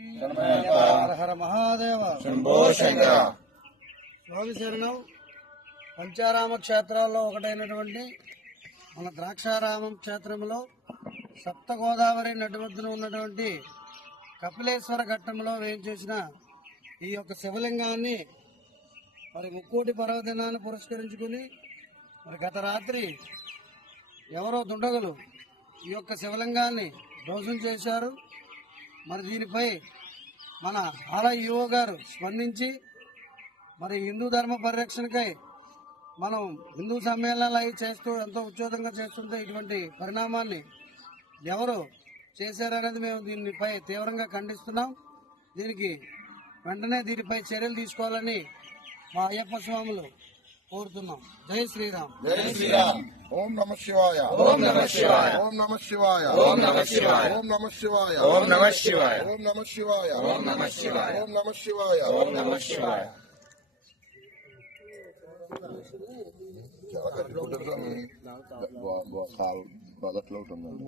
హర హర మహాదేవ. శంభో శంకర. స్వామి శరణం. పంచారామ క్షేత్రాల్లో ఒకటైనటువంటి మన ద్రాక్షారామం క్షేత్రంలో సప్త గోదావరి నడిమధ్యన ఉన్నటువంటి కపిలేశ్వర ఘట్టంలో వేయించేసిన ఈ యొక్క శివలింగాన్ని మరి ముక్కోటి పర్వదినాన్ని పురస్కరించుకుని మరి గత రాత్రి ఎవరో దుండగులు ఈ యొక్క శివలింగాన్ని ధ్వంసం చేశారు. మరి దీనిపై మన ఆలయ ఈవో గారు స్పందించి మరి హిందూ ధర్మ పరిరక్షణకై మనం హిందూ సమ్మేళనాలు అవి చేస్తూ ఎంతో ఉద్యోగంగా చేస్తుంటే ఇటువంటి పరిణామాన్ని ఎవరు చేశారనేది మేము దీనిపై తీవ్రంగా ఖండిస్తున్నాం. దీనికి వెంటనే దీనిపై చర్యలు తీసుకోవాలని మా అయ్యప్ప స్వాములు కోరుతున్నాం. జై శ్రీరామ్. జై శ్రీరామ్. ఓం నమ శివాయ. ఓం నమ శివాయ. ఓం నమ శివాయ. ఓం నమ శివాయ. ఓం నమ శివాయ. ఓం నమ శివాయ. ఓం నమ శివాయ. ఓం నమ శివాయ. ఓం నమ శివాయ. ఓం నమ శివాయ. చాలా కట్టుకుంటుంది కాలు బాగా అవుతుందండి.